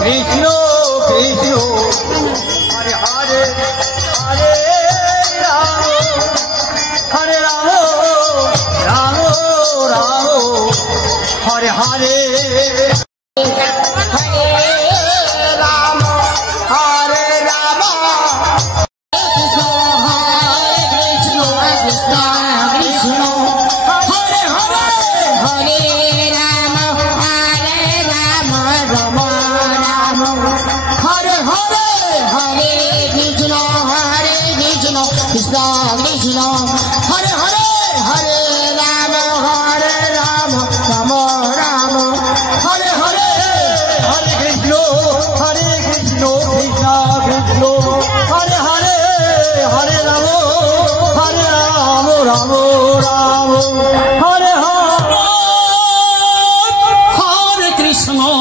Krishna Krishna Hare Hare Hare Ram Hare Ram Ram Ram Hare Hare Krishna Krishna Hare Hare Hare Rama Hare Rama Rama Rama Hare Hare Hare Krishna Hare Krishna Krishna Krishna Hare Hare Hare Ram Ram Hare Hare Hare Krishna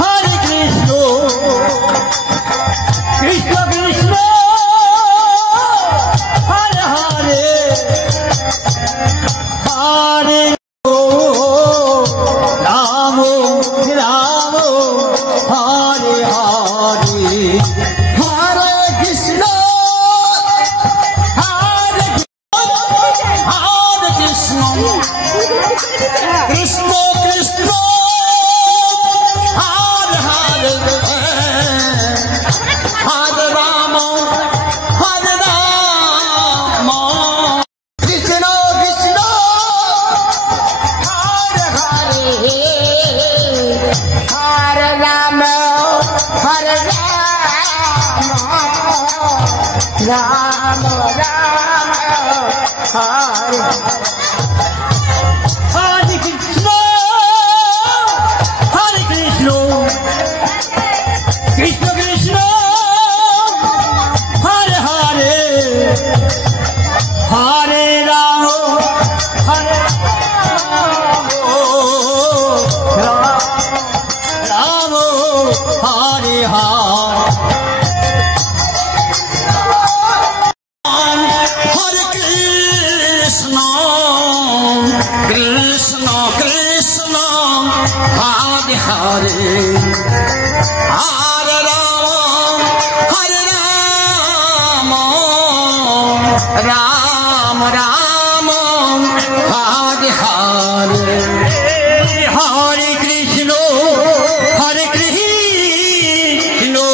Hare Krishna Krishna Krishna Hare Hare Hare Rama Hare Rama Krishna Krishna Hare Rama Hare Rama Rama Rama Hare Hare Krishna Hare Krishna Krishna Krishna Hare Hare Hare Rama Hare Hare Hare Hare Krishna Krishna Krishna Hare Hare Hare Rama Hare Rama Rama Rama Hare Hare Hare Krishna Hare Krishna